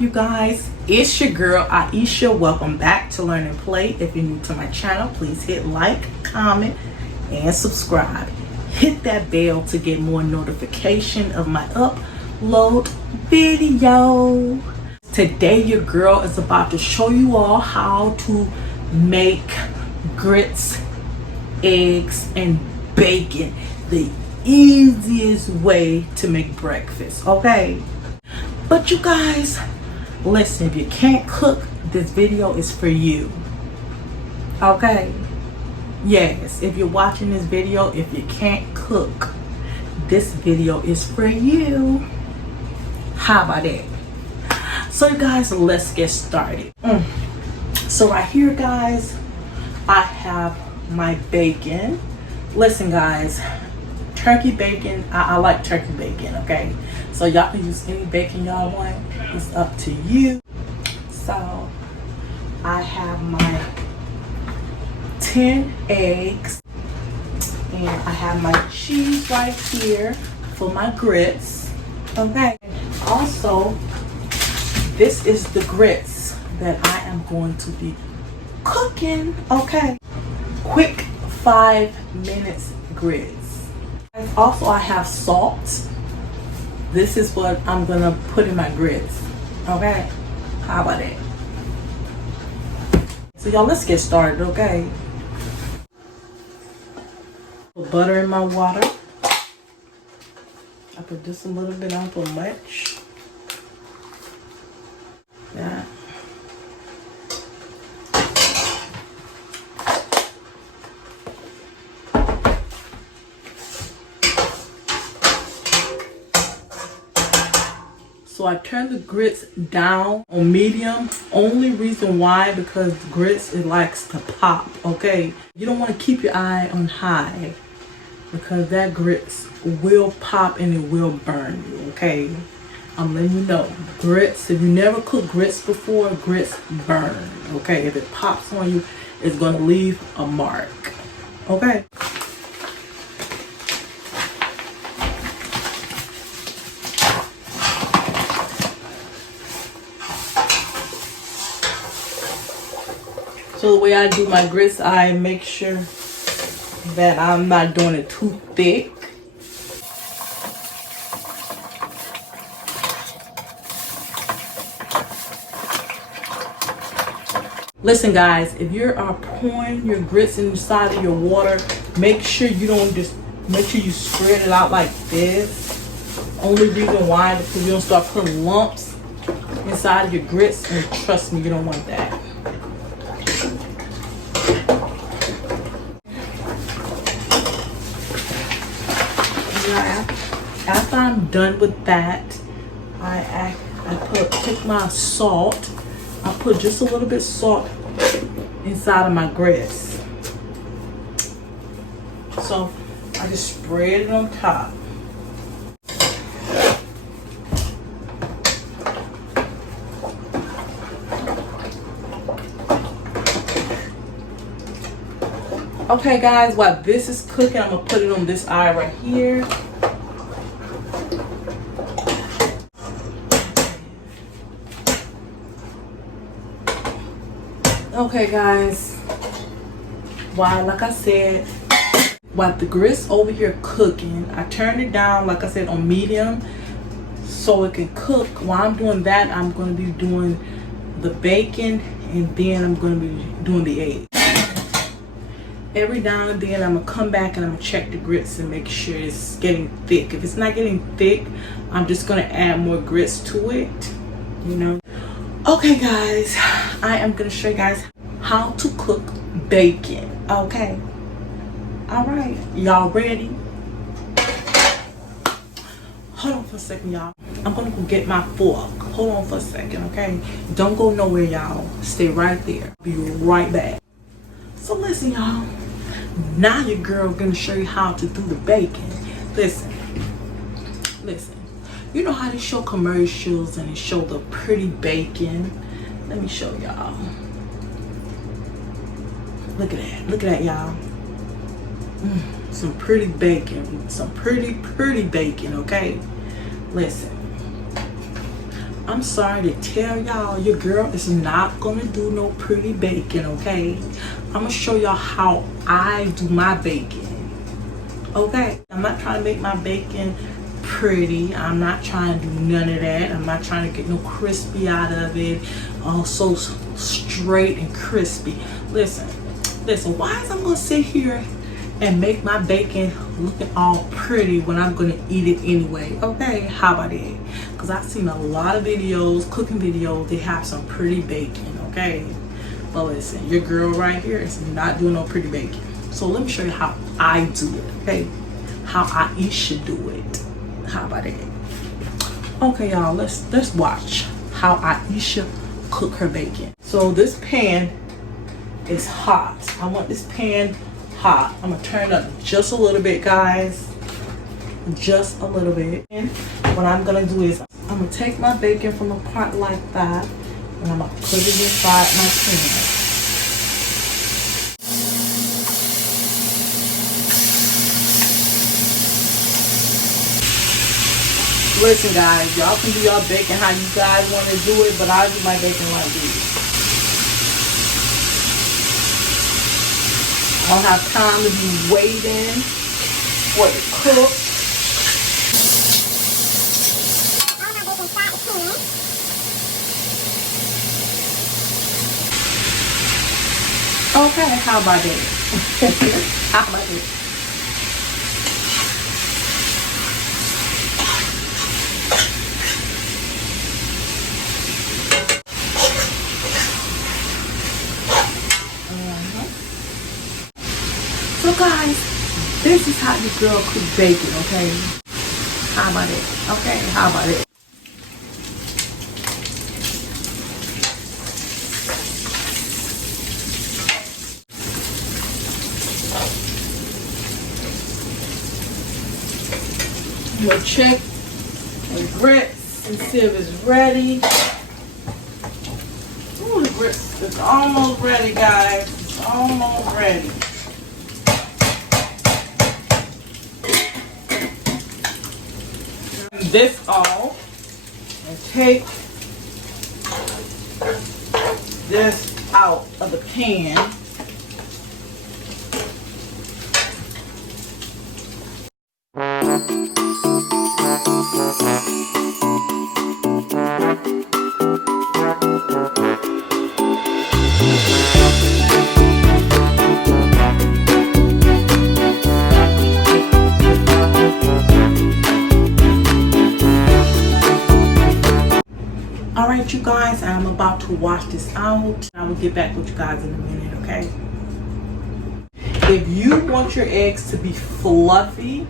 up, you guys? It's your girl Aisha. Welcome back to Learn and Play. If you're new to my channel, please hit like, comment, and subscribe. Hit that bell to get more notification of my upload video. Today your girl is about to show you all how to make grits, eggs, and bacon the easiest way to make breakfast, okay? But you guys, listen, if you can't cook, this video is for you, okay? Yes, if you're watching this video, if you can't cook, this video is for you. How about that? So you guys, let's get started. So right here, guys, I have my bacon. Listen, guys, turkey bacon, I like turkey bacon, okay? So y'all can use any bacon y'all want. It's up to you. So I have my 10 eggs, and I have my cheese right here for my grits, okay? Also, this is the grits that I am going to be cooking, okay? Quick 5 minutes grits. Also, I have salt. This is what I'm gonna put in my grits, okay? How about that? So y'all, let's get started, okay? Put butter in my water. I put just a little bit, I don't put much. Yeah. So I turn the grits down on medium. Only reason why, because the grits, it likes to pop, okay? You don't want to keep your eye on high, because that grits will pop and it will burn you, okay? I'm letting you know. Grits, if you never cooked grits before, grits burn, okay? If it pops on you, it's going to leave a mark, okay? So the way I do my grits, I make sure that I'm not doing it too thick. Listen guys, if you are pouring your grits inside of your water, make sure you don't just, make sure you spread it out like this. Only reason why, because you don't start putting lumps inside of your grits, and trust me, you don't want that. After I'm done with that, I take my salt. I put just a little bit of salt inside of my grits. So I just spread it on top. Okay guys, while this is cooking, I'm gonna put it on this eye right here. Okay guys, while, like I said, while the grits over here cooking, I turned it down, like I said, on medium so it can cook. While I'm doing that, I'm going to be doing the bacon, and then I'm going to be doing the eggs. Every now and then I'm going to come back and I'm going to check the grits and make sure it's getting thick. If it's not getting thick, I'm just going to add more grits to it, you know. Okay guys, I am going to show you guys how to cook bacon, okay? All right, y'all ready? Hold on for a second, y'all. I'm gonna go get my fork. Hold on for a second, okay? Don't go nowhere, y'all. Stay right there. Be right back. So listen, y'all. Now your girl gonna show you how to do the bacon. Listen. You know how they show commercials and they show the pretty bacon? Let me show y'all. Look at that, y'all. Some pretty bacon. Some pretty bacon, okay? Listen. I'm sorry to tell y'all, your girl is not gonna do no pretty baking, okay? I'm gonna show y'all how I do my baking, okay? I'm not trying to make my bacon pretty. I'm not trying to do none of that. I'm not trying to get no crispy out of it. Oh, so straight and crispy. Listen, why is I'm gonna sit here and make my bacon looking all pretty when I'm gonna eat it anyway? Okay, how about it? Because I've seen a lot of videos, cooking videos, they have some pretty bacon, okay? But listen, your girl right here is not doing no pretty bacon. So let me show you how I do it, okay? How Aisha do it. How about it? Okay, y'all, let's watch how Aisha cook her bacon. So this pan is hot. I want this pan hot. I'm gonna turn it up just a little bit, guys. Just a little bit. And what I'm gonna do is I'm gonna take my bacon from a pot like that and I'm gonna put it inside my pan. Listen, guys, y'all can do y'all bacon how you guys want to do it, but I do my bacon like this. I don't have time to be waiting for it to cook. Okay, how about that? How about that? So guys, this is how your girl cook bacon, okay? How about it? Okay, how about it? We'll check the grits and see if it's ready. Ooh, the grits is almost ready, guys. It's almost ready. This off and take this out of the pan. Alright, you guys, I'm about to wash this out. I will get back with you guys in a minute, okay? If you want your eggs to be fluffy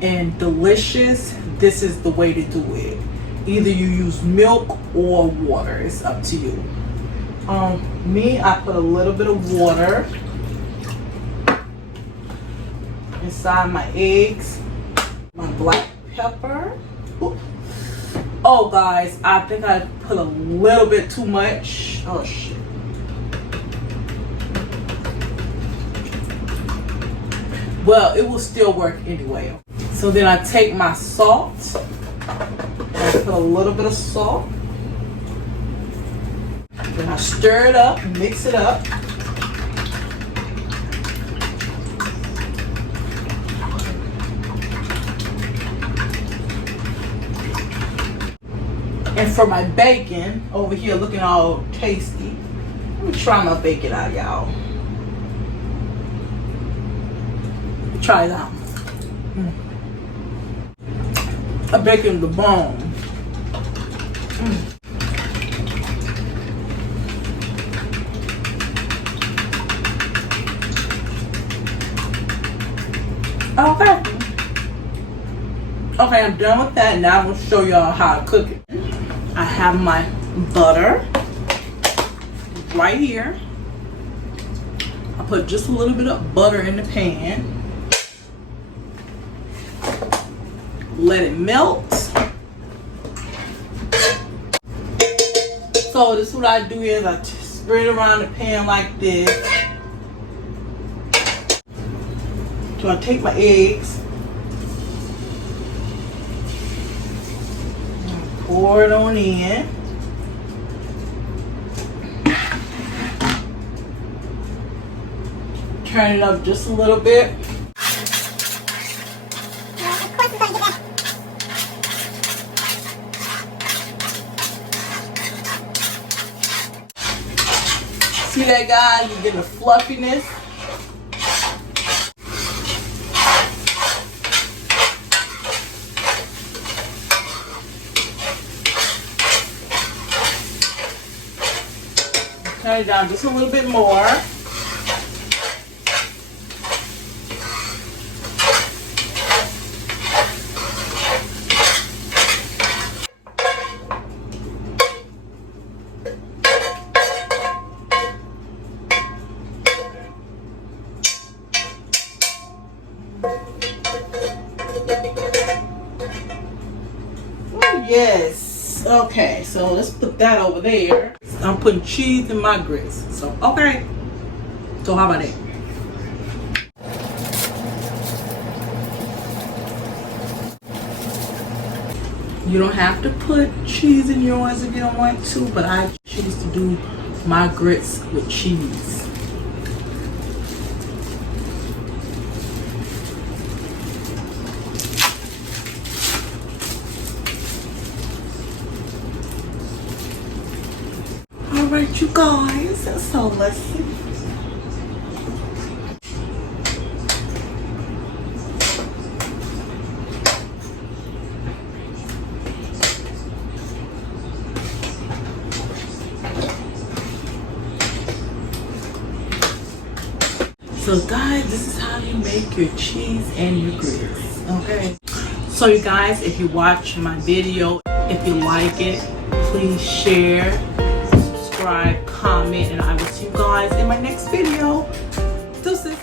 and delicious, this is the way to do it. Either you use milk or water. It's up to you. Me, I put a little bit of water inside my eggs, my black pepper. Ooh. Oh guys, I think I put a little bit too much. Oh shit. Well, it will still work anyway. So then I take my salt. I put a little bit of salt. Then I stir it up, mix it up. And for my bacon, over here looking all tasty, let me try my bacon out, y'all. Try it out. A bacon the bone. Okay. Okay, I'm done with that. Now I'm going to show y'all how to cook it. I have my butter right here. I put just a little bit of butter in the pan. Let it melt. So this is what I do is I spread it around the pan like this. So I take my eggs. pour it on in. Turn it up just a little bit. See that, guys? You're getting the fluffiness. Turn it down just a little bit more. Oh, yes. Okay, so let's put that over there. I'm putting cheese in my grits. So, okay. So, how about that? You don't have to put cheese in yours if you don't want to, but I choose to do my grits with cheese. Alright, you guys, so let's see. So guys, this is how you make your cheese and your grits, okay? So you guys, if you watch my video, if you like it, please share, subscribe, comment, and I will see you guys in my next video. Deuces.